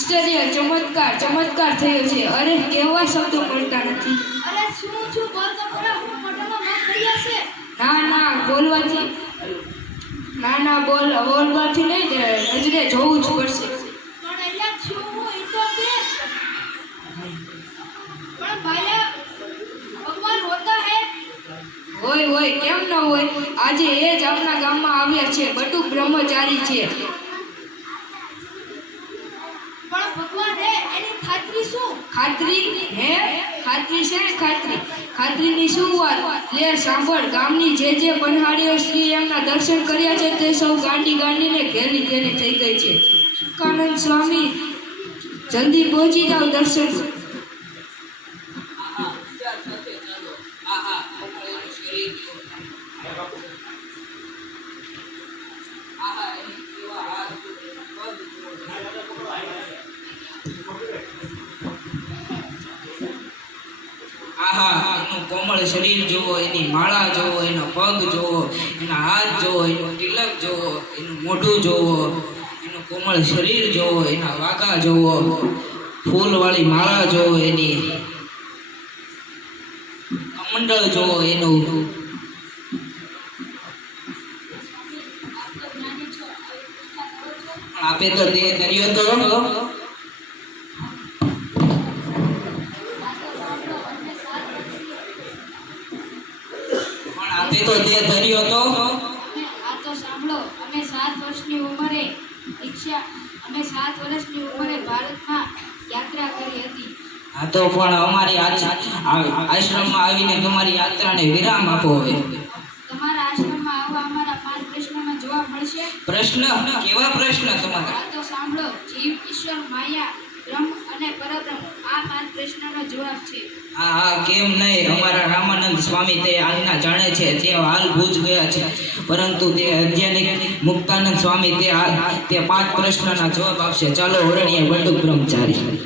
આશ્ચર્ય, ચમત્કાર ચમત્કાર થયો છે. અરે કેવા શબ્દો મળતા નથી. અરે શું છું બોલ તો ખરા, હું મોઢાનો નાક પડ્યા છે. ના બોલવાથી બોલવાથી નહીં, નજરે જોવું જ પડશે. પણ અહીંયા છું હું ઈ તો કે. પણ ભાયા ભગવાન હોતા હે. હોય કેમ ન હોય. આજે એ જ આપણા ગામમાં આવ્યા છે. બટુક બ્રહ્મચારી છે. પણ ભગવાન હે એની ખાતરી શું? ખાતરી હે? ખાતરી છે ને ખાતરીની શું વાત. લે સાંભળ, ગામની જે બનહાડીઓ શ્રી એમના દર્શન કર્યા છે તે સૌ ગાંડીને ઘેરી થઈ ગઈ છે. કાનંદ સ્વામી જલ્દી પહોંચી જાઓ દર્શન. આહા, એનું કોમળ શરીર જોવો, એની માળા જોવો, એનો પગ જોવો, એના હાથ જોવો, એનું તિલક જોવો, એનું મોઢું જોવો, એનું કોમળ શરીર જોવો, એના વાંકા જોવો, ફૂલવાળી માળા જોવો, એની કમંડળ જોવો, એનું આપે તો તે કર્યો તો. તો તે ધર્યો તો. આ તો સાંભળો, અમે 7 વર્ષની ઉંમરે ભારતમાં યાત્રા કરી હતી. આ તો પણ અમારી આશ્રમમાં આવીને તમારી યાત્રાને વિરામ આપો. હવે તમારા આશ્રમમાં આવવા અમારા 5 પ્રશ્નોનો જવાબ મળશે. પ્રશ્ન? કેવા પ્રશ્ન તમારા? આ તો સાંભળો, જીવ, ઈશ્વર, માયા, બ્રહ્મ અને પરબ્રહ્મ, આ 5 પ્રશ્નોનો જવાબ છે. હા, કેમ નહીં. અમારા રામાનંદ સ્વામી તે આજ્ઞા જાણે છે. તે હાલ ભુજ ગયા છે, પરંતુ તે અધ્યાનિક મુક્તાનંદ સ્વામી તે 5 પ્રશ્નના જવાબ આપશે. ચાલો ઓરણીએ બટુક બ્રહ્મચારી.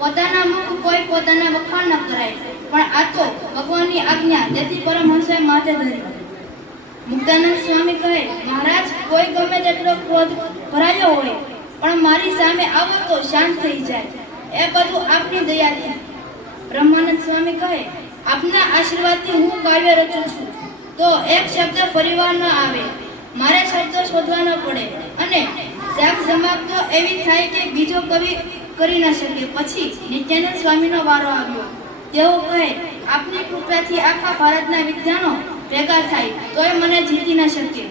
પોતાના મુખ કોઈ પોતાના વખાણ ન કરાય, પણ આ તો ભગવાનની આજ્ઞા, તેથી પરમહંસોએ માથે ધર્યું. મુક્તાનંદ સ્વામી કહે, મહારાજ, કોઈ ગમે તેટલો ક્રોધ ભરાયો હોય પણ મારી સામે આવો તો શાંત થઈ જાય, એ બધું આપની દયાથી. બ્રહ્માનંદ સ્વામી કહે, આપના આશીર્વાદથી હું કાવ્ય રચું છું તો એક શબ્દ ફરીવાર ન આવે, મારે શબ્દો શોધવા ન પડે, અને જાગ જમાત તો એવી થાય કે બીજો કવિ કરી ન શકે. પછી નિત્યાનંદ સ્વામીનો વારો આવ્યો. તેઓ કહે, આપની કૃપાથી આખા ભારતના વિદ્વાનો ભેગા થાય તોય મને જીતી ન શકે.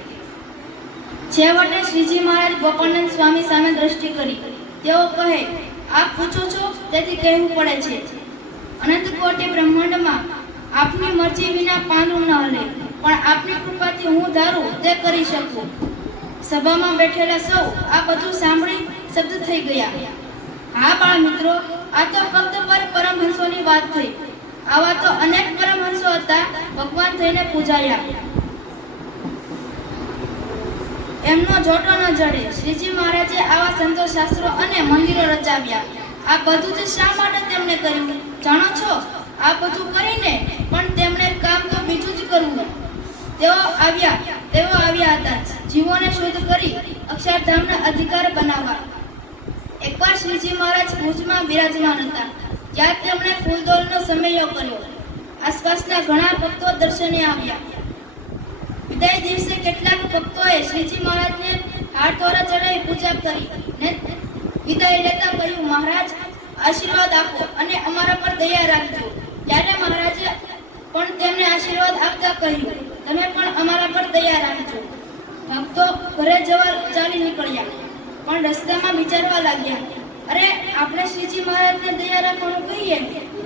છેવટે શ્રીજી મહારાજ ગોપાળાનંદ સ્વામી સામે દ્રષ્ટિ કરી. તેઓ કહે, આપ પૂછો છો તેથી કહેવું પડે છે. અનંત કોટી બ્રહ્માંડમાં આપની મરજી વિના પાંદડું ન હલે, પણ આપની કૃપાથી હું ધારું તે કરી શકું. સભામાં બેઠેલા સૌ આ બધું સાંભળી શબ્દ થઈ ગયા. હા બાળ મિત્રો, આ તો ફક્ત પરમહંસોની વાત થઈ. આવા તો અનેક પરમહંસો હતા, ભગવાન થઈને પૂજાયા. એમનો જોટો ન જડે. શ્રીજી મહારાજે આવા સંતો શાસ્ત્રો અને મંદિરો રચાવ્યા. આ બધું જ શા માટે તેમણે કર્યું જાણો છો? આ બધું કરીને પણ તેમણે કામ તો બીજું જ કરવું. તેઓ આવ્યા હતા જીવોને શુદ્ધ કરી અક્ષરધામના અધિકાર બનાવવા. એકવાર શ્રીજી મહારાજ ભુજમાં બિરાજમાન હતા, ત્યાં તેમણે ફૂલદોલનો સમયો કર્યો. આસપાસના ઘણા ભક્તો દર્શને આવ્યા. વિદાય દિવસે કેટલાક ભક્તોએ શ્રીજી મહારાજને હાર તોરા ચડાવી પૂજા કરી ને વિદાય લેતા કહ્યું, મહારાજ આશીર્વાદ આપો અને અમારા પર દયા રાખજો. ત્યારે મહારાજે પણ તેમને આશીર્વાદ આપતા કહ્યું, તમે પણ અમારા પર દયા રાખજો. ભક્તો ઘરે જવા ચાલી નીકળ્યા, પણ રસ્તામાં વિચારવા લાગ્યા, અરે આપણે શ્રીજી મહારાજને દયા રાખવાનું કહીએ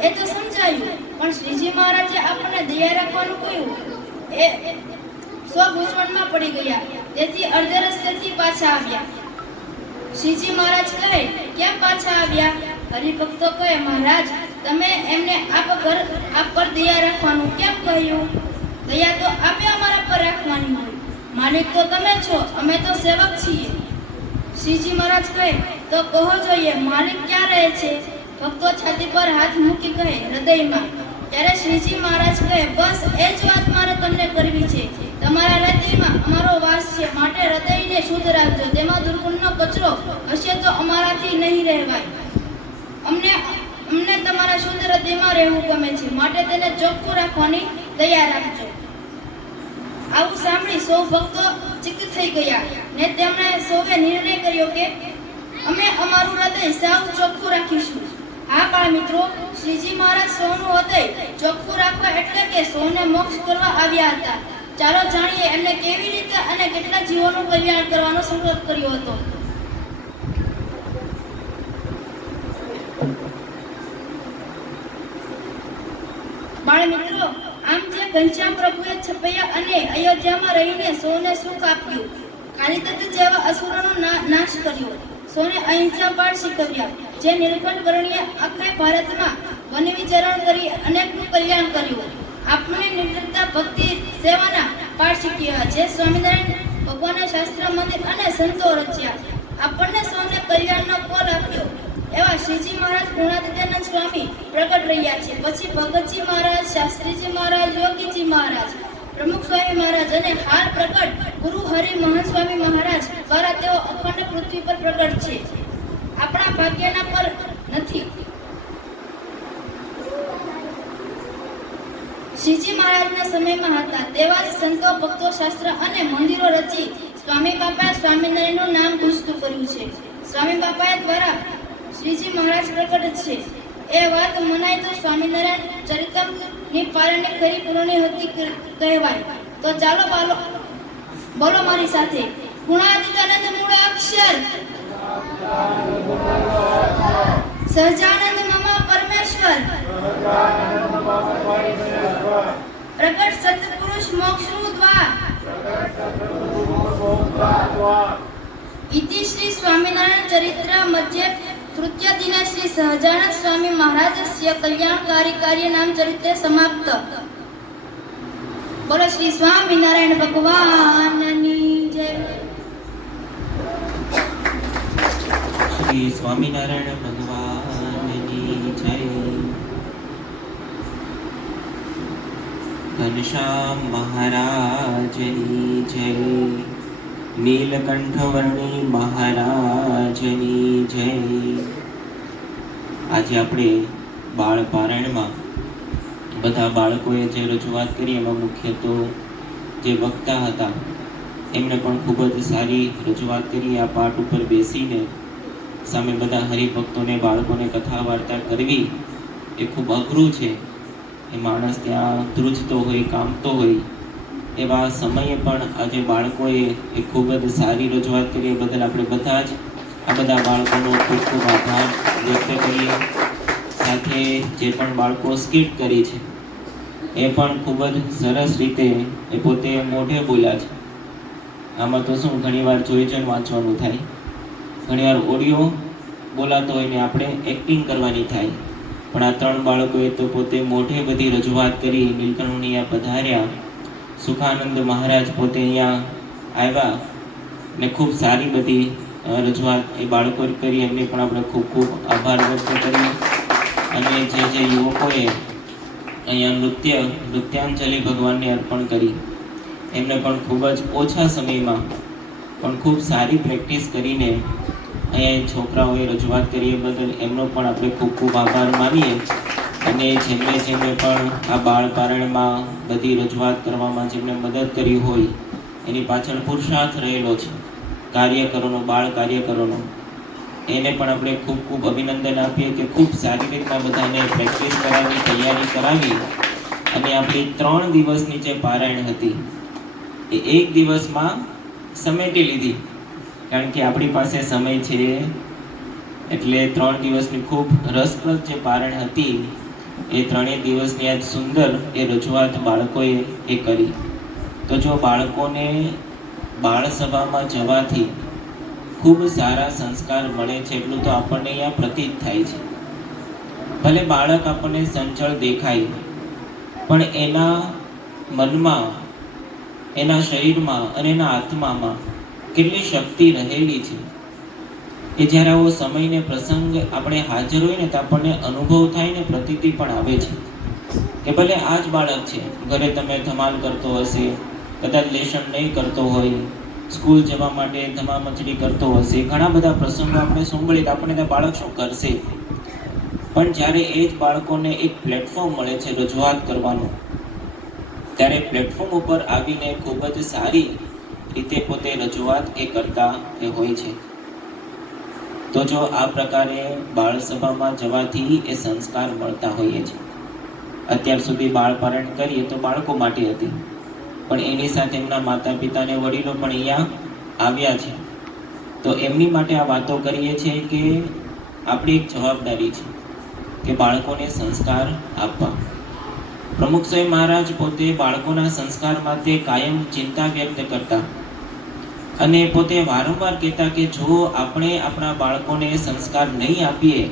એ તો સમજાયું, પણ શ્રીજી મહારાજે આપણને દયા રાખવાનું કહ્યું એ સો ગૂંચવણમાં પડી ગયા. તેથી અડધે રસ્તેથી પાછા આવ્યા. શ્રીજી મહારાજ કહે, કેમ પાછા આવ્યા? હરિભક્તો કહે, મહારાજ તમે એમને આપ પર દયા રાખવાનું કેમ કહ્યું? દયા તો આપે અમારા પર રાખવાની હોય, માલિક તો તમે છો, અમે તો સેવક છીએ. શ્રીજી મહારાજ કહે, તો કહો જોઈએ માલિક ક્યાં રહે છે? ભક્તો છાતી પર હાથ મૂકી કહે, હૃદયમાં. ત્યારે શ્રીજી મહારાજ કહે, બસ એ જ વાત મારે તમને કરવી છે. તમારા હૃદયમાં અમારો વાસ છે, માટે હૃદયને શુદ્ધ રાખજો. તેમાં દુર્ગુણનો કચરો હશે તો અમારાથી નહીં રહેવાય. અમને તમારા શુદ્ધ હૃદયમાં રહેવું ગમે છે, માટે તેને ચોખ્ખું રાખવાની દયા રાખજો. આવું સાંભળી સૌ ભક્તો ચિત્ત થઈ ગયા ને તેમણે સૌએ નિર્ણય કર્યો કે અમે અમારું હૃદય સાવ ચોખ્ખું રાખીશું. હા બાળ મિત્રો, શ્રીજી મહારાજ સૌનું હૃદય ચોખ્ખું રાખવા એટલે કે સૌને મોક્ષ કરવા આવ્યા હતા. ચાલો જાણીએ એમને કેવી રીતે અને કેટલા જીવોનું કલ્યાણ કરવાનો સંકલ્પ કર્યો હતો. બાળ મિત્રો, આમ જે ઘનશ્યામ પ્રભુએ છપૈયા અને અયોધ્યામાં રહીને સૌને સુખ આપ્યું, કાલિદત્ત જેવા અસુરોનો નાશ કર્યો, સૌને અહિંસા પાઠ શીખવ્યા, જે નીલકંઠ વર્ણીએ આખા ભારતમાં વન વિચરણ કરી અનેકનું કલ્યાણ કર્યું, આપણને નિર્જરતા ભક્તિ સેવાના પાઠ શીખ્યા, જે સ્વામિનારાયણ ભગવાનના શાસ્ત્ર મંદિર અને સંતો રચ્યા, આપણને સૌને કલ્યાણનો કોલ આપ્યો, એવા શ્રીજી મહારાજ ગુણાતીતાનંદ સ્વામી પ્રગટ રહ્યા છે. પછી ભગતજી મહારાજ, શાસ્ત્રીજી મહારાજ, યોગીજી મહારાજ, પ્રમુખ સ્વામી મહારાજ અને હાલ પ્રગટ ગુરુ હરિ મહંત સ્વામી મહારાજ દ્વારા તેઓ અખંડ પૃથ્વી પર પ્રગટ છે. આપણા ભાગ્યના પર નથી. શ્રીજી મહારાજના સમયમાં હતા તેવા જ સંતો, ભક્તો, શાસ્ત્ર અને મંદિરો રચી સ્વામી બાપાએ સ્વામિનારાયણનું નામ ગુંજતું કર્યું છે. સ્વામી બાપાએ દ્વારા શ્રીજી મહારાજ પ્રગટ છે એ વાત મનાય તો સ્વામિનારાયણ ચરિતમની પારણી ખરી પૂર્ણી હતી કહેવાય. તો ચાલો બોલો મારી સાથે, ગુણાતીતાનંદ મૂળ અક્ષર, સહજાનંદ મમ પરમેશ્વર, પ્રગટ સત્પુરુષ મોક્ષનું દ્વાર. ઇતિ શ્રી સ્વામિનારાયણ ચરિત્ર મધ્ય તૃતીય દિને શ્રી સહજાનંદ સ્વામી મહારાજસ્ય કલ્યાણકારી કાર્ય નામ ચરિત્ર સમાપ્ત. બોલો શ્રી સ્વામિનારાયણ ભગવાનની જય. શ્રી સ્વામિનારાયણ ભગવાનની જય. ઘનશ્યામ મહારાજની જય. નીલકંઠવર્ણી મહારાજની જય. આજે આપણે બાળ પારાયણમાં બધા બાળકોએ જે રજૂઆત કરી એમાં મુખ્ય તો જે વક્તા હતા એમણે પણ ખૂબ જ સારી રજૂઆત કરી. આ પાઠ ઉપર બેસીને સામે બધા હરિભક્તોને, બાળકોને કથા વાર્તા કરવી એ ખૂબ અઘરું છે. એ માણસ ત્યાં ધ્રુજતો હોય, કામતો હોય, એવા સમયે પણ આજે બાળકોએ એ ખૂબ જ સારી રજૂઆત કરી. એ બદલ આપણે બધા જ આ બધા બાળકોનો ખૂબ ખૂબ આભાર વ્યક્ત કરીએ. સાથે જે પણ બાળકો સ્કીટ કરી છે એ પણ ખૂબ જ સરસ રીતે એ પોતે મોઢે બોલ્યા છે. આમાં તો શું ઘણીવાર જોઈ જોઈને વાંચવાનું થાય, ઘણીવાર ઓડિયો બોલાતો હોય ને આપણે એક્ટિંગ કરવાની થાય, પણ આ ત્રણ બાળકોએ તો પોતે મોઢે બધી રજૂઆત કરી. નીલકંઠ અહીંયા પધાર્યા, સુખાનંદ મહારાજ પોતે અહીંયા આવ્યા ને ખૂબ સારી બધી રજૂઆત એ બાળકોએ કરી. એમને પણ આપણે ખૂબ ખૂબ આભાર વ્યક્ત કરીએ. અને જે યુવકોએ અહીંયા નૃત્યાંજલિ ભગવાનને અર્પણ કરી, એમને પણ ખૂબ જ ઓછા સમયમાં પણ ખૂબ સારી પ્રેક્ટિસ કરીને અહીંયા છોકરાઓએ રજૂઆત કરી. એ બદલ એમનો પણ આપણે ખૂબ ખૂબ આભાર માનીએ. અને જેમણે પણ આ બાળ પારણમાં બધી રજૂઆત કરવામાં જેમણે મદદ કરી હોય એની પાછળ પુરુષાર્થ રહેલો છે કાર્યકરોનો, બાળ કાર્યકરોનો, એને પણ આપણે ખૂબ ખૂબ અભિનંદન આપીએ કે ખૂબ સારી રીતના બધાને પ્રેક્ટિસ કરાવી, તૈયારી કરાવી અને આપણી 3 દિવસની જે પારાયણ હતી એ 1 દિવસમાં સમેટી લીધી. કારણ કે આપણી પાસે સમય છે એટલે 3 દિવસની ખૂબ રસપ્રદ જે પારાયણ હતી એ 3 દિવસની આજ સુંદર એ રજૂઆત બાળકોએ એ કરી. તો જો બાળકોને બાળ સભામાં જવાથી ખૂબ સારા સંસ્કાર મળે છે એટલું તો આપણને અહીંયા પ્રતીત થાય છે. ભલે બાળક આપણને ચંચળ દેખાય પણ એના મનમાં, એના શરીરમાં અને એના આત્મામાં કેટલી શક્તિ રહેલી છે એ જ્યારે આવો સમય ને પ્રસંગ આપણે હાજર હોય ને તો આપણને અનુભવ થાય ને પ્રતીતિ પણ આવે છે કે ભલે આ જ બાળક છે, ઘરે તમે ધમાલ કરતો હશે, કદાચ લેશન નહીં કરતો હોય, સ્કૂલ જવા માટે ધમામચડી કરતો હશે, ઘણા બધા પ્રસંગો આપણે સાંભળીએ તો આપણને બાળક શું કરશે. પણ જ્યારે એ જ બાળકોને એક પ્લેટફોર્મ મળે છે રજૂઆત કરવાનું, ત્યારે પ્લેટફોર્મ ઉપર આવીને ખૂબ જ સારી રીતે પોતે રજૂઆત એ કરતા એ હોય છે. તો જો આ પ્રકારે બાળ સભામાં જવાથી એ સંસ્કાર મળતા હોઈએ છે. અત્યાર સુધી બાળ પારણ કરીએ તો બાળકો માટે હતી, પણ એની સાથે એમના માતા પિતા અને વડીલો પણ અહીંયા આવ્યા છે, તો એમની માટે આ વાતો કરીએ છીએ કે આપણી એક જવાબદારી છે કે બાળકોને સંસ્કાર આપવા. પ્રમુખ સ્વામી મહારાજ પોતે બાળકોના સંસ્કાર માટે કાયમ ચિંતા વ્યક્ત કરતા અને પોતે વારંવાર કહેતા કે જો આપણે આપણા બાળકોને સંસ્કાર નહીં આપીએ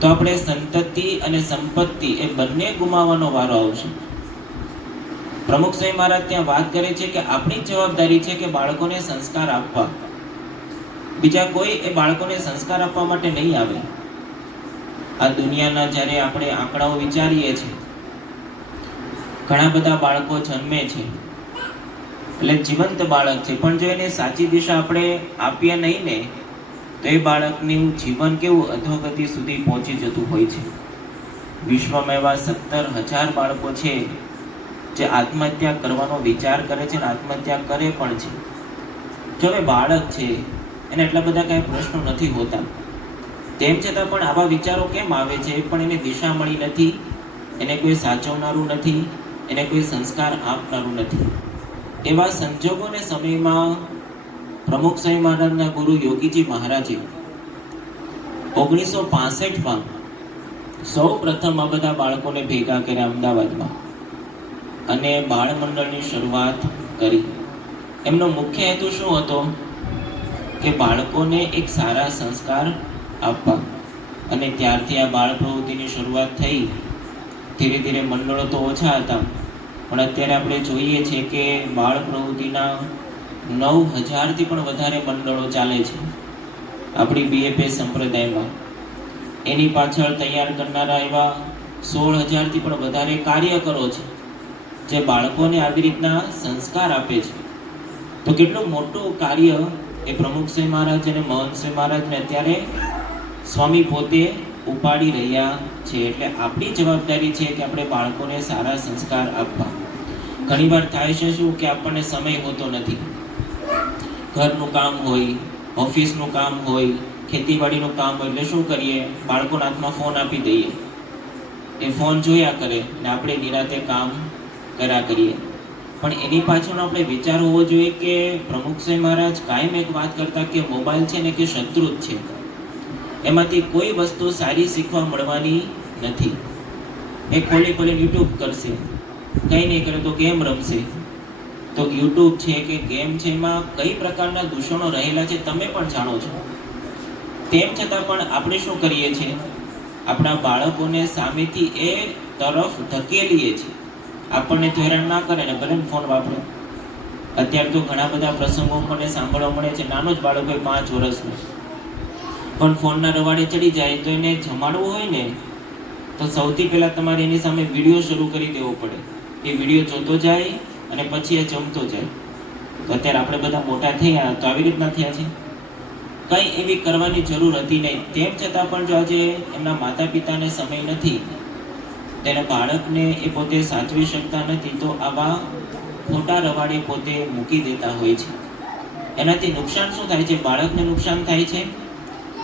તો આપણે સંતતિ અને સંપત્તિ એ બંને ગુમાવવાનો વારો આવશે. પ્રમુખ સ્વામી મહારાજ ત્યાં વાત કરે છે કે આપણી જવાબદારી છે કે બાળકોને સંસ્કાર આપવા. બીજા કોઈ એ બાળકોને સંસ્કાર આપવા માટે નહીં આવે. આ દુનિયાના જ્યારે આપણે આંકડાઓ વિચારીએ છીએ, ઘણા બધા બાળકો જન્મે છે એટલે જીવંત બાળક છે, પણ જો એને સાચી દિશા આપણે આપીએ નહીં ને તો એ બાળકનું જીવન કેવું અધોગતિ સુધી પહોંચી જતું હોય છે. વિશ્વમાં એવા 17,000 બાળકો છે જે આત્મહત્યા કરવાનો વિચાર કરે છે અને આત્મહત્યા કરે પણ છે. જો એ બાળક છે એને એટલા બધા કાંઈ પ્રશ્નો નથી હોતા, તેમ છતાં પણ આવા વિચારો કેમ આવે છે? પણ એને દિશા મળી નથી, એને કોઈ સાચવનારું નથી, એને કોઈ સંસ્કાર આપનારું નથી. એવા સંજોગોને સમયમાં પ્રમુખ સ્વામી મહારાજના ગુરુ યોગીજી મહારાજે 1965માં સૌ પ્રથમ આ બધા બાળકોને ભેગા કર્યા અમદાવાદમાં અને બાળ મંડળની શરૂઆત કરી. એમનો મુખ્ય હેતુ શું હતો? કે બાળકોને એક સારા સંસ્કાર આપવા. અને ત્યારથી આ બાળ પ્રવૃત્તિની શરૂઆત થઈ. ધીરે ધીરે મંડળો તો ઓછા હતા, પણ અત્યારે આપણે જોઈએ છીએ કે બાળ પ્રવૃત્તિના 9,000થી પણ વધારે મંડળો ચાલે છે આપણી બીએપીએસ સંપ્રદાયમાં. એની પાછળ તૈયાર કરનારા એવા 16,000થી પણ વધારે કાર્યકરો છે જે બાળકોને આવી રીતના સંસ્કાર આપે છે. તો કેટલું મોટું કાર્ય એ પ્રમુખ સ્વામી મહારાજ અને મહંત સ્વામી મહારાજને અત્યારે સ્વામી પોતે ઉપાડી રહ્યા છે. એટલે આપણી જવાબદારી છે કે આપણે બાળકોને સારા સંસ્કાર આપવા. ઘણીવાર થાય છે શું કે આપણને સમય હોતો નથી. ઘરનું કામ હોય, ઓફિસનું કામ હોય, ખેતીવાડીનું કામ હોય, એટલે શું કરીએ? બાળકોના હાથમાં ફોન આપી દઈએ. એ ફોન જોયા કરે ને આપણે નિરાતે કામ કર્યા કરીએ. પણ એની પાછળનો આપણે વિચાર હોવો જોઈએ કે પ્રમુખ સ્વામી મહારાજ કાયમ એક વાત કરતા કે મોબાઈલ છે ને કે શત્રુ જ છે, એમાંથી કોઈ વસ્તુ સારી શીખવા મળવાની નથી. એ ખોલી યુટ્યુબ કરશે, કંઈ નહીં કરે તો ગેમ રમશે. તો યુટ્યુબ છે કે ગેમ છે, એમાં કઈ પ્રકારના દૂષણો રહેલા છે તમે પણ જાણો છો. તેમ છતાં પણ આપણે શું કરીએ છીએ? આપણા બાળકોને સામેથી એ તરફ ધકેલીએ છીએ. આપણને તો હેરાન ના કરે ને ભલે ફોન વાપરે. અત્યારે તો ઘણા બધા પ્રસંગો મને સાંભળવા મળે છે, નાનો જ બાળક હોય 5 વર્ષનો પણ ફોનના રવાડે ચડી જાય તો એને જમાડવું હોય ને તો સૌથી પહેલાં તમારે એની સામે વિડીયો શરૂ કરી દેવો પડે. એ વિડીયો જોતો જાય અને પછી એ જમતો જાય. તો અત્યારે આપણે બધા મોટા થયા તો આવી રીતના થયા છે. કંઈ એવી કરવાની જરૂર હતી નહીં. તેમ છતાં પણ જો આજે એમના માતા પિતાને સમય નથી, તેને બાળકને એ પોતે સાચવી શકતા નથી, તો આવા ખોટા રવાડે પોતે મૂકી દેતા હોય છે. એનાથી નુકસાન શું થાય છે? બાળકને નુકસાન થાય છે,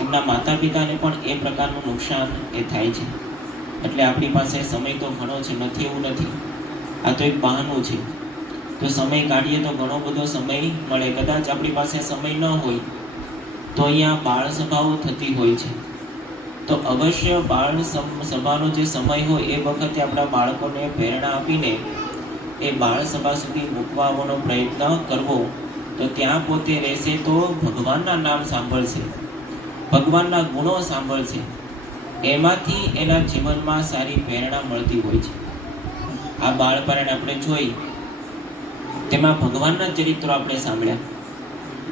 એમના માતા પિતાને પણ એ પ્રકારનું નુકસાન એ થાય છે. એટલે આપણી પાસે સમય તો ઘણો છે, નથી એવું નથી. આ તો એક બહાનું છે. તો સમય કાઢીએ તો ઘણો બધો સમય મળે. કદાચ આપણી પાસે સમય ન હોય તો અહીંયા બાળ સભાઓ થતી હોય છે. તો અવશ્ય બાળ સભાનો જે સમય હોય એ વખતે આપણા બાળકોને પ્રેરણા આપીને એ બાળ સભા સુધી મૂકવા આવવાનો પ્રયત્ન કરવો. તો ત્યાં પોતે રહેશે તો ભગવાનના નામ સાંભળશે, ભગવાનના ગુણો સાંભળશે, એમાંથી એના જીવનમાં સારી પ્રેરણા મળતી હોય છે. આ બાળપણ આપણે જોઈ તેમાં ભગવાનના ચરિત્રો આપણે સાંભળ્યા.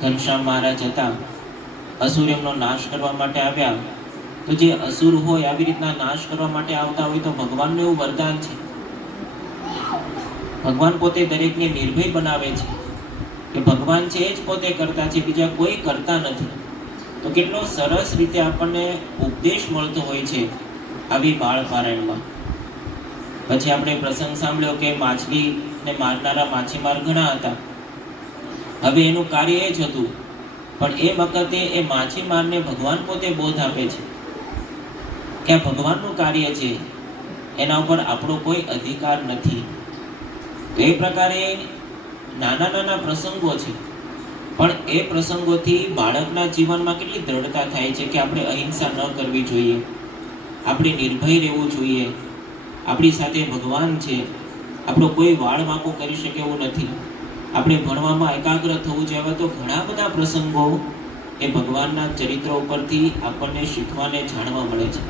ઘનશ્યામ મહારાજ હતા, અસુર એમનો નાશ કરવા માટે આવ્યા. તો જે અસુર હોય આવી રીતના નાશ કરવા માટે આવતા હોય તો ભગવાનનું એવું વરદાન છે. ભગવાન પોતે દરેકને નિર્ભય બનાવે છે કે ભગવાન છે એ જ પોતે કરતા છે, બીજા કોઈ કરતા નથી. તો કેટલો સરસ રીતે આપણને ઉપદેશ મળતો હોય છે આવી બાળ પારાયણમાં. પછી આપણે પ્રસંગ સાંભળ્યો કે માછલીને મારનારા માછીમાર ઘણા હતા. હવે એનું કાર્ય એ જ હતું પણ એ વખતે એ માછીમારને ભગવાન પોતે બોધ આપે છે કે આ ભગવાનનું કાર્ય છે, એના ઉપર આપણો કોઈ અધિકાર નથી. તો એ પ્રકારે નાના નાના પ્રસંગો છે, પણ એ પ્રસંગોથી બાળકના જીવનમાં કેટલી દ્રઢતા થાય છે કે આપણે અહિંસા ન કરવી જોઈએ, આપણે નિર્ભય રહેવું જોઈએ, આપણી સાથે ભગવાન છે, આપણો કોઈ વાળ વાંકો કરી શકે એવું નથી, આપણે ભણવામાં એકાગ્ર થવું જોઈએ. એવા તો ઘણા બધા પ્રસંગો એ ભગવાનના ચરિત્ર ઉપરથી આપણને શીખવાને જાણવા મળે છે.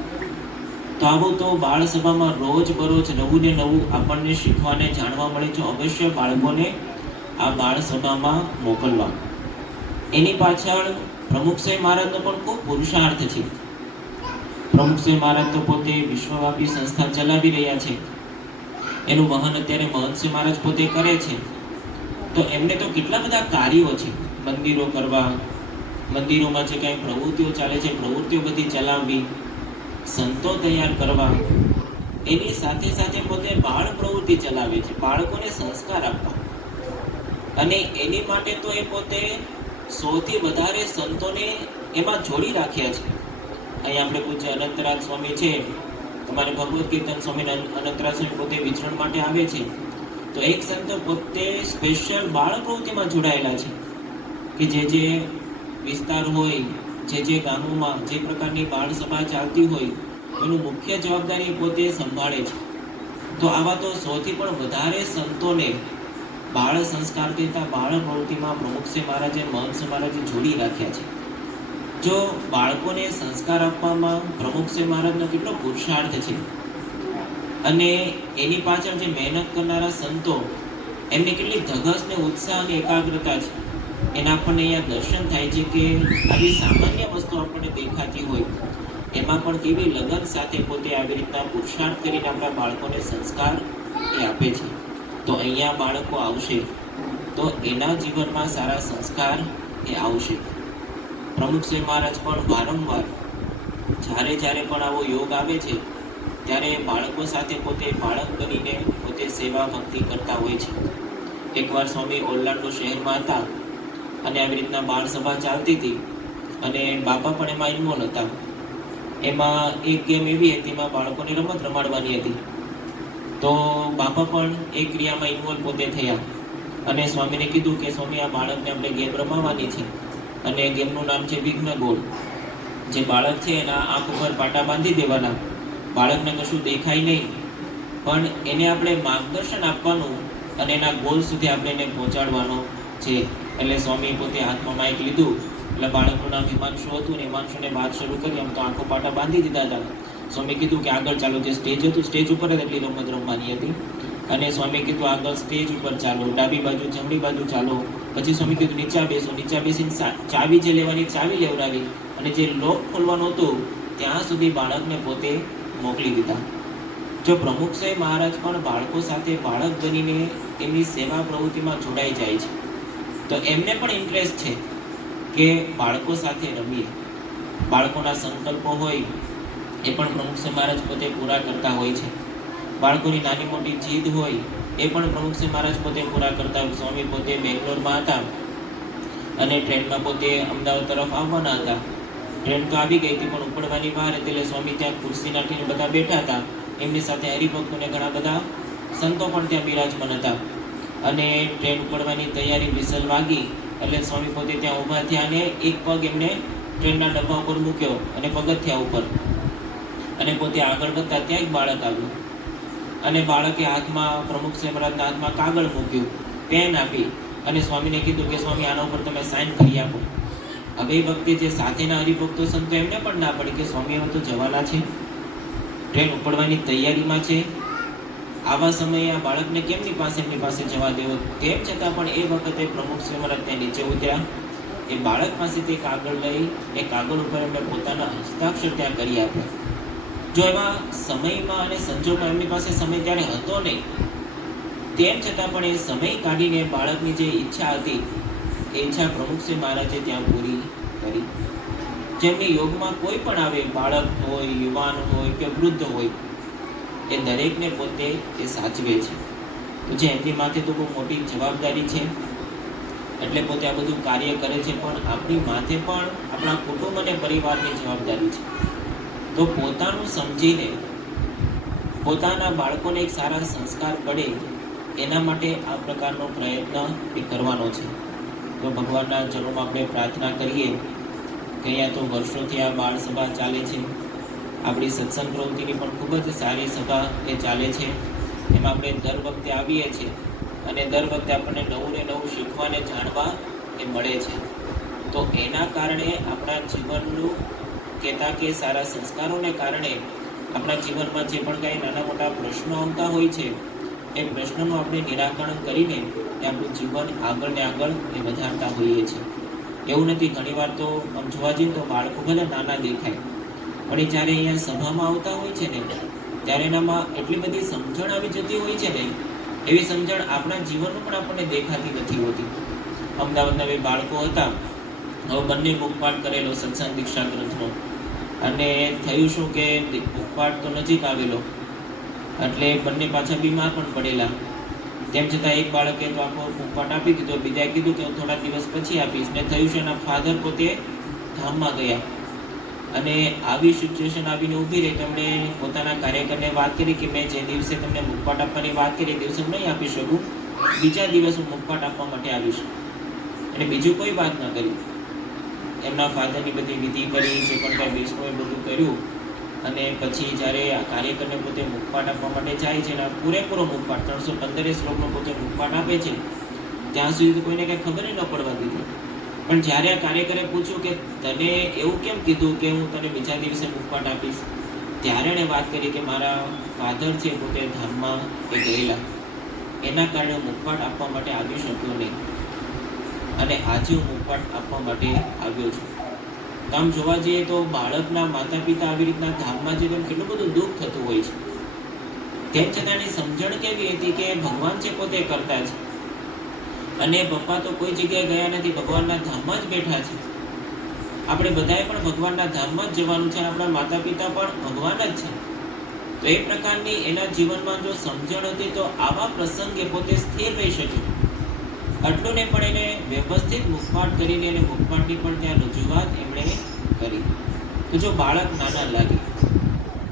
તો આવું તો બાળ સભામાં રોજ બરોજ નવું ને નવું આપણને શીખવાને જાણવા મળે છે. અવશ્ય બાળકોને આ બાળ સભામાં મોકલવા. એની પાછળ પ્રમુખસાહેબ મહારાજનો પણ ખૂબ પુરુષાર્થ છે. પ્રમુખસાહેબ મહારાજ તો પોતે વિશ્વવ્યાપી સંસ્થા ચલાવી રહ્યા છે, એનું વહન અત્યારે મહંતસિંહ મહારાજ પોતે કરે છે. તો એમને તો કેટલા બધા કાર્યો છે, મંદિરો કરવા, મંદિરોમાં જે કાંઈ પ્રવૃત્તિઓ ચાલે છે પ્રવૃત્તિઓ બધી ચલાવવી, સંતો તૈયાર કરવા, એની સાથે સાથે પોતે બાળ પ્રવૃત્તિ ચલાવે છે, બાળકોને સંસ્કાર આપવા. અને એની માટે તો એ પોતે સૌથી વધારે સંતોને એમાં જોડી રાખ્યા છે. અહીં આપણે પૂછે અનંતરાજ સ્વામી છે, તમારે ભગવદ્ કીર્તન સ્વામી અનંતરાજ સ્વામી પોતે વિચરણ માટે આવે છે, તો એક સંત પોતે સ્પેશિયલ બાળ પ્રવૃત્તિમાં જોડાયેલા છે કે જે વિસ્તાર હોય, જે ગામોમાં જે પ્રકારની બાળ સભા ચાલતી હોય એનું મુખ્ય જવાબદારી પોતે સંભાળે છે. તો આવા તો સૌથી પણ વધારે સંતોને બાળ સંસ્કાર કરતા બાળ પ્રવૃત્તિમાં પ્રમુખસાહેબ મહારાજે મહંતસિંહ મહારાજે જોડી રાખ્યા છે. જો બાળકોને સંસ્કાર આપવામાં પ્રમુખસાહેબ મહારાજનો કેટલો પુરુષાર્થ છે, અને એની પાછળ જે મહેનત કરનારા સંતો એમની કેટલી ધગસ ને ઉત્સાહ અને એકાગ્રતા છે, એના આપણને અહીંયા દર્શન થાય છે કે આવી સામાન્ય વસ્તુ આપણને દેખાતી હોય એમાં પણ કેવી લગન સાથે પોતે આવી રીતના પુરુષાર્થ કરીને આપણા બાળકોને સંસ્કાર એ આપે છે. તો અહીંયા બાળકો આવશે તો એના જીવનમાં સારા સંસ્કાર એ આવશે. પ્રમુખસાહેબ મહારાજ પણ વારંવાર જ્યારે પણ આવો યોગ આવે છે ત્યારે બાળકો સાથે પોતે બાળક બનીને પોતે સેવા ભક્તિ કરતા હોય છે. એકવાર સ્વામી ઓર્લાન્ડો શહેરમાં હતા અને આવી રીતના બાળ સભા ચાલતી હતી અને બાપા પણ એમાં ઇન્વોલ્વ હતા. એમાં એક ગેમ એવી હતી, એમાં બાળકોને રમત રમાડવાની હતી, તો બાપા પણ એ ક્રિયામાં ઇન્વોલ્વ પોતે થયા અને સ્વામીને કીધું કે સ્વામી આ બાળકને આપણે ગેમ રમાડવાની છે અને ગેમનું નામ છે વિઘ્ન ગોળ. જે બાળક છે એના આંખ ઉપર પાટા બાંધી દેવાના, બાળકને કશું દેખાય નહીં, પણ એને આપણે માર્ગદર્શન આપવાનું અને એના ગોલ સુધી આપણે એને પહોંચાડવાનો છે. એટલે સ્વામી પોતે હાથમાં માઇક લીધું, એટલે બાળકનું નામ હિમાંશુ હતું ને હિમાંશુને વાત શરૂ કરી. આમ તો આંખો પાટા બાંધી દીધા હતા. સ્વામી કીધું કે આગળ ચાલો, જે સ્ટેજ હતું સ્ટેજ ઉપર જ એટલી રમત રમવાની હતી અને સ્વામી કીધું આગળ સ્ટેજ ઉપર ચાલો, ડાબી બાજુ જમણી બાજુ ચાલો. પછી સ્વામી કીધું નીચા બેસો, નીચા બેસીને ચાવી જે લેવાની ચાવી લેવડાવી અને જે લોક ખોલવાનું હતું ત્યાં સુધી બાળકને પોતે મોકલી દીધા. જો પ્રમુખસાહેબ મહારાજ પણ બાળકો સાથે બાળક બનીને એમની સેવા પ્રવૃત્તિમાં જોડાઈ જાય છે, તો એમને પણ ઇન્ટરેસ્ટ છે કે બાળકો સાથે રમીએ. બાળકોના સંકલ્પો હોય એ પણ પ્રમુખસાહેબ મહારાજ પોતે પૂરા કરતા હોય છે. બાળકોની નાની મોટી જીદ હોય એ પણ પ્રમુખસાહેબ મહારાજ પોતે પૂરા કરતા હોય. સ્વામી પોતે બેંગ્લોરમાં હતા અને ટ્રેનમાં પોતે અમદાવાદ તરફ આવવાના હતા. ટ્રેન તો આવી ગઈ હતી પણ ઉપડવાની બહાર હતી, એટલે સ્વામી ત્યાં ખુરશી નાખીને બધા બેઠા હતા. એમની સાથે હરિભક્તોને ઘણા બધા સંતો પણ ત્યાં બિરાજમાન હતા અને ટ્રેન ઉપડવાની તૈયારી વિસલ વાગી એટલે સ્વામી પોતે ત્યાં ઊભા થયા અને એક પગ એમને ટ્રેનના ડબ્બા ઉપર મૂક્યો અને પગથિયા ઉપર, અને પોતે આગળ વધતા ત્યાં એક બાળક આવ્યું અને બાળકે હાથમાં પ્રમુખસાહેબ મહારાજના હાથમાં કાગળ મૂક્યું, પેન આપી અને સ્વામીને કીધું કે સ્વામી આના ઉપર તમે સાઇન કરી આપો. હવે એ વખતે જે સાથેના હરિભક્તો સંતો એમને પણ ના પડી કે સ્વામી હવે તો જવાના છે, ટ્રેન ઉપડવાની તૈયારીમાં છે, આવા સમયે આ બાળકને એમની પાસે જવા દેવો. તેમ છતાં પણ એ વખતે પ્રમુખસાહેબ મહારાજ ત્યાં નીચે ઉતર્યા, એ બાળક પાસેથી કાગળ લઈ એ કાગળ ઉપર એમને પોતાના હસ્તાક્ષર ત્યાં કરી આપ્યા. જો એવા સમયમાં અને સંજોગમાં એમની પાસે સમય ત્યારે હતો નહીં, તેમ છતાં પણ એ સમય કાઢીને બાળકની જે ઈચ્છા હતી એ ઈચ્છા પ્રમુખસાહેબ મહારાજે ત્યાં પૂરી કરી. જેમની યોગમાં કોઈ પણ આવે, બાળક હોય, યુવાન હોય કે વૃદ્ધ હોય, એ દરેકને પોતે એ સાચવે છે. તો જે એમની માથે તો બહુ મોટી જવાબદારી છે. એટલે પોતે આ બધું કાર્ય કરે છે, પણ આપણી માથે પણ આપણા કુટુંબ અને પરિવારની જવાબદારી છે. તો પોતાનું સમજીને પોતાના બાળકોને એક સારા સંસ્કાર પડે એના માટે આ પ્રકારનો પ્રયત્ન એ કરવાનો છે. તો ભગવાનના ચરણોમાં આપણે પ્રાર્થના કરીએ કે અહીંયા તો વર્ષોથી આ બાળ સભા ચાલે છે. આપણી સત્સંગ પ્રવૃત્તિની પણ ખૂબ જ સારી સભા એ ચાલે છે. એમાં આપણે દર વખતે આવીએ છીએ અને દર વખતે આપણને નવું ને નવું શીખવા ને જાણવા એ મળે છે. તો એના કારણે આપણા જીવનનું કહેતા કે સારા સંસ્કારોને કારણે આપણા જીવનમાં જે પણ કાંઈ નાના મોટા પ્રશ્નો આવતા હોય છે એ પ્રશ્નનું આપણે નિરાકરણ કરીને એ આપણું જીવન આગળ ને આગળ એ વધારતા હોઈએ છીએ. એવું નથી, ઘણીવાર તો આમ જોવા જઈએ તો બાળકો ભલે નાના દેખાય, પણ એ જ્યારે અહીંયા સભામાં આવતા હોય છે ને ત્યારે એનામાં એટલી બધી સમજણ આવી જતી હોય છે ને, એવી સમજણ આપણા જીવનનું પણ આપણને દેખાતી નથી હોતી. અમદાવાદના બે બાળકો હતા, હવે બંને મુખપાઠ કરેલો સત્સંગ દીક્ષા ગ્રંથનો, અને થયું શું કે મુખપાઠ તો નજીક આવેલો એટલે બંને પાછા બીમાર પણ પડેલા. તેમ છતાં એક બાળકે તો આખો મુખપાઠ આપી દીધો, બીજાએ કીધું કે હું થોડા દિવસ પછી આપીશ. ને થયું છે એના ફાધર પોતે ધામમાં ગયા અને આવી સિચ્યુએશન આવીને ઊભી રહી. તેમણે પોતાના કાર્યકરને વાત કરી કે મેં જે દિવસે તમને મુખપાઠ આપવાની વાત કરી એ દિવસે હું નહીં આપી શકું, બીજા દિવસ હું મુખપાઠ આપવા માટે આવીશ. અને બીજું કોઈ વાત ન કરી. એમના ફાધરની બધી વિધિ કરી, જે પણ કાંઈ બેસણું એ બધું કર્યું અને પછી જ્યારે આ કાર્યકરને પોતે મુખપાઠ આપવા માટે જાય છે, એના પૂરેપૂરો મુખપાઠ 315 શ્લોકનો પોતે મુખપાઠ આપે છે, ત્યાં સુધી કોઈને કંઈ ખબર ન પડવા દીધી. પણ જ્યારે આ કાર્યકરે પૂછ્યું કે તને એવું કેમ કીધું કે હું તને બીજા દિવસે મુખપાઠ આપીશ, ત્યારે એણે વાત કરી કે મારા ફાધર છે પોતે ધામમાં એ ગયેલા, એના કારણે હું મુખપાઠ આપવા માટે આવી શક્યો નહીં અને આજે હું મુખપાઠ આપવા માટે આવ્યો છું. તો આમ જોવા જઈએ તો બાળકના માતા પિતા આવી રીતના ધામમાં જઈને કેટલું બધું દુઃખ થતું હોય છે. તેમ છતાં એની સમજણ કેવી હતી કે ભગવાન છે પોતે કરતા છે અને પપ્પા તો કોઈ જગ્યાએ ગયા નથી, ભગવાનના ધામમાં જ બેઠા છે. આપણે બધાએ પણ ભગવાનના ધામમાં જ જવાનું છે, આપણા માતા પિતા પણ ભગવાન જ છે. તો એ પ્રકારની એના જીવનમાં જો સમજણ હતી તો આવા પ્રસંગે પોતે સ્થિર રહી શકે. આટલું ને પણ એને વ્યવસ્થિત મુખપાઠ કરીને એને મુખપાઠની પણ ત્યાં રજૂઆત એમણે કરી. તો જો બાળક નાના લાગે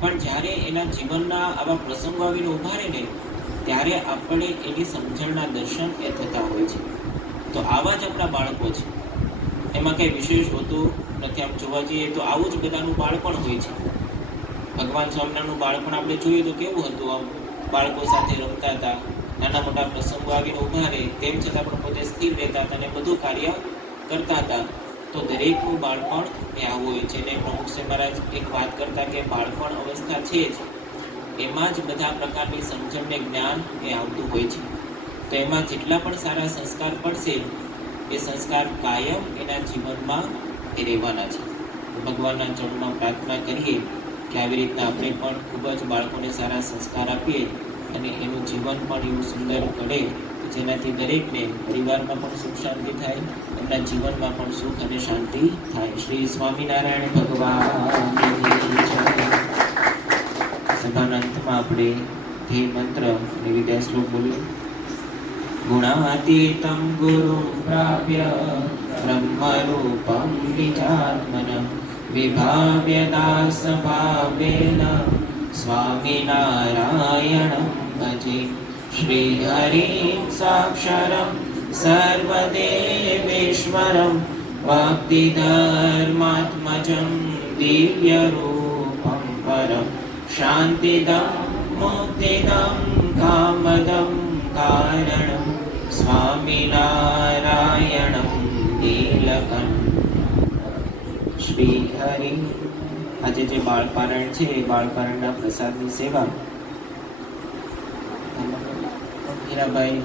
પણ જ્યારે એના જીવનના આવા પ્રસંગો આવીને ઊભા રહે ને ત્યારે આપણે એની સમજણના દર્શન એ થતા હોય છે. તો આવા જ આપણા બાળકો છે, એમાં કંઈ વિશેષ હોતું નથી. આમ જોવા જઈએ તો આવું જ બધાનું બાળપણ હોય છે. ભગવાન સ્વામિનારાયણનું બાળપણ આપણે જોઈએ તો કેવું હતું, આમ બાળકો સાથે રમતા હતા, નાના મોટા પ્રસંગો આવીને ઊભા રહે તેમ છતાં પણ પોતે સ્થિર રહેતા હતા અને બધું કાર્ય કરતા હતા. તો દરેકનું બાળપણ એ આવું હોય છે. અને પ્રમુખ શ્રી મહારાજ એક વાત કરતા કે બાળપણ અવસ્થા છે જ એમાં જ બધા પ્રકારની સમજણ ને જ્ઞાન એ આવતું હોય છે. તો એમાં જેટલા પણ સારા સંસ્કાર પડશે એ સંસ્કાર કાયમ એના જીવનમાં એ રહેવાના છે. ભગવાનના ચરણમાં પ્રાર્થના કરીએ કે આવી રીતના આપણે પણ ખૂબ જ બાળકોને સારા સંસ્કાર આપીએ અને એનું જીવન પણ એવું સુંદર ઘડે જેનાથી દરેકને પરિવારમાં પણ સુખ શાંતિ થાય, એમના જીવનમાં પણ સુખ અને શાંતિ થાય. શ્રી સ્વામિનારાયણ ભગવાન સભાના અંતમાં આપણે ધ્યેય મંત્ર અને વિદાય શ્લોક બોલીએ. ગુણાતીતમ ગુરુ પ્રાપ્ય બ્રહ્મરૂપમ નિજાત્મન વિભાવ્ય દાસ ભાવેન સ્વામિનારાયણં ભજે. શ્રી હરિ સાક્ષરં સર્વદેવેશ્વરં ભક્તિધર્માત્મજં દિવ્યરૂપં પરમ શાંતિદં મુક્તિદં કામદં કારણં સ્વામિનારાયણં નીલકંઠ. શ્રી હરિ. આજે જે બાળપારણ છે એ બાળપારણના પ્રસાદની સેવા હીરાભાઈ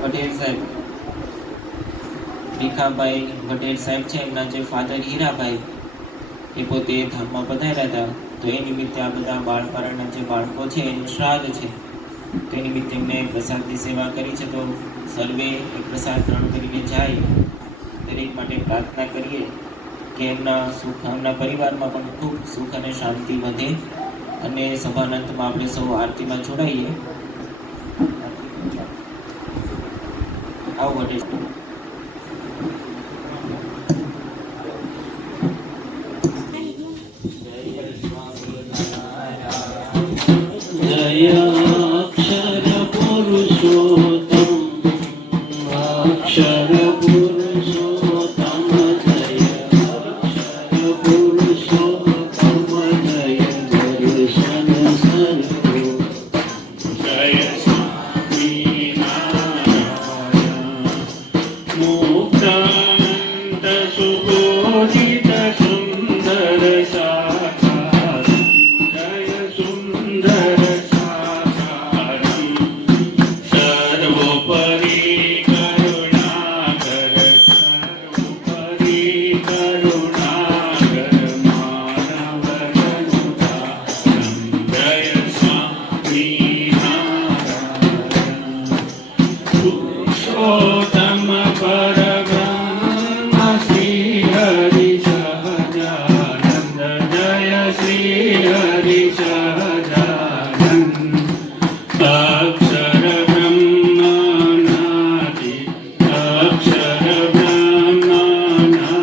પટેલ સાહેબ, રેખાભાઈ પટેલ સાહેબ છે, એમના જે ફાધર હીરાભાઈ એ પોતે ધામમાં પધાર્યા હતા. તો એ નિમિત્તે આ બધા બાળપારણના જે બાળકો છે એનું શ્રાદ્ધ છે, તો એ નિમિત્તે એમને પ્રસાદની સેવા કરી છે. તો સર્વે એ પ્રસાદ ગ્રહણ કરીને જાય. દરેક માટે પ્રાર્થના કરીએ કે એમના સુખ, એમના પરિવારમાં પણ ખૂબ સુખ અને શાંતિ વધે. અને સભાના અંતમાં આપણે સૌ આરતીમાં જોડાઈએ. આવો વટે जय अक्षर पुरुषोत्तम अक्षर पुरुषोत्तम जय अक्षर पुरुषोत्तम जय दर्शन सर्वो जय स्वामी नारायण मुक्तानंद सुबोधित सुंदर साकार जय सुंदर साकारं सर्वोपरि करुणाकर सर्वोपरि करुणाकर मानवजनोद्धारं जय स्वामी नारायण पुरुषोत्तम परब्रह्म श्री हरि सहजानंद जय श्री हरि सहजानंद अक्षर ब्रह्मनादि अक्षर ब्रह्मनादि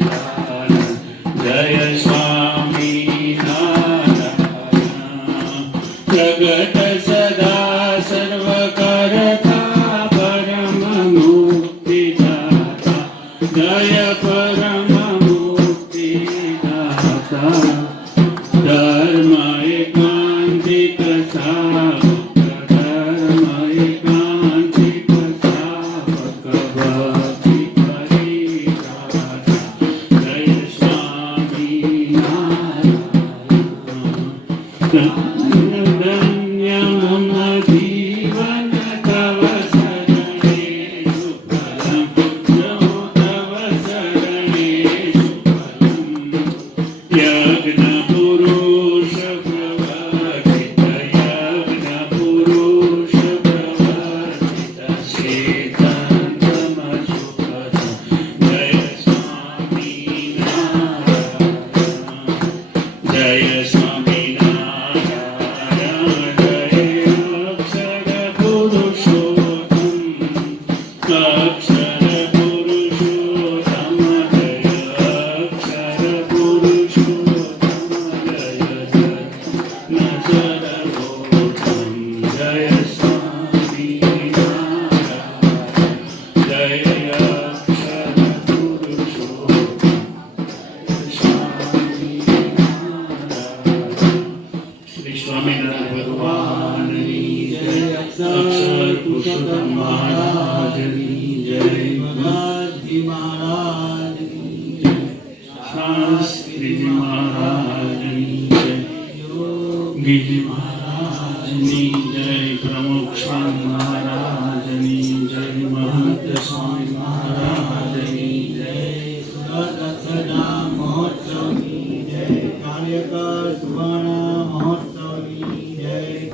गुणातीतानंद जय स्वामी नारायण प्रगट सदा सर्वकर्ता परम मुक्तिदाता जय परम मुक्तिदाता धर्म एकांतिक सावक धर्म एकांतिक सावक भक्ति परिदाता जय स्वामी नारायण धन्य मम जीवन तव शरणेषु फलं नमो तव शरणेषु फलम् यज्ञ पुरुष प्रवर्तित यज्ञ पुरुष प्रवर्तित श्रीकान्तम सुखदं जय स्वामी नारायण जय स्वामी नारायण जय अक्षर पुरुषोत्तम अक्षर पुरुषोत्तम जय अक्षर पुरुषोत्तम जय न सर्वोत्तम जय स्वामी नारायण जय अक्षर पुरुषोत्तम स्वामी नारायण श्री स्वामीनारायण भगवान की जय अक्षर पुरुषोत्तम महाराज की जय भगवती महाराज की जय शास्त्री जी महाराज की जय योगी जी महाराज की जय प्रमुख स्वामी महाराज की जय महंत स्वामी महाराज की जय सुदर्शना महोत्सव की जय कार्यकर सुवर्ण महोत्सव की जय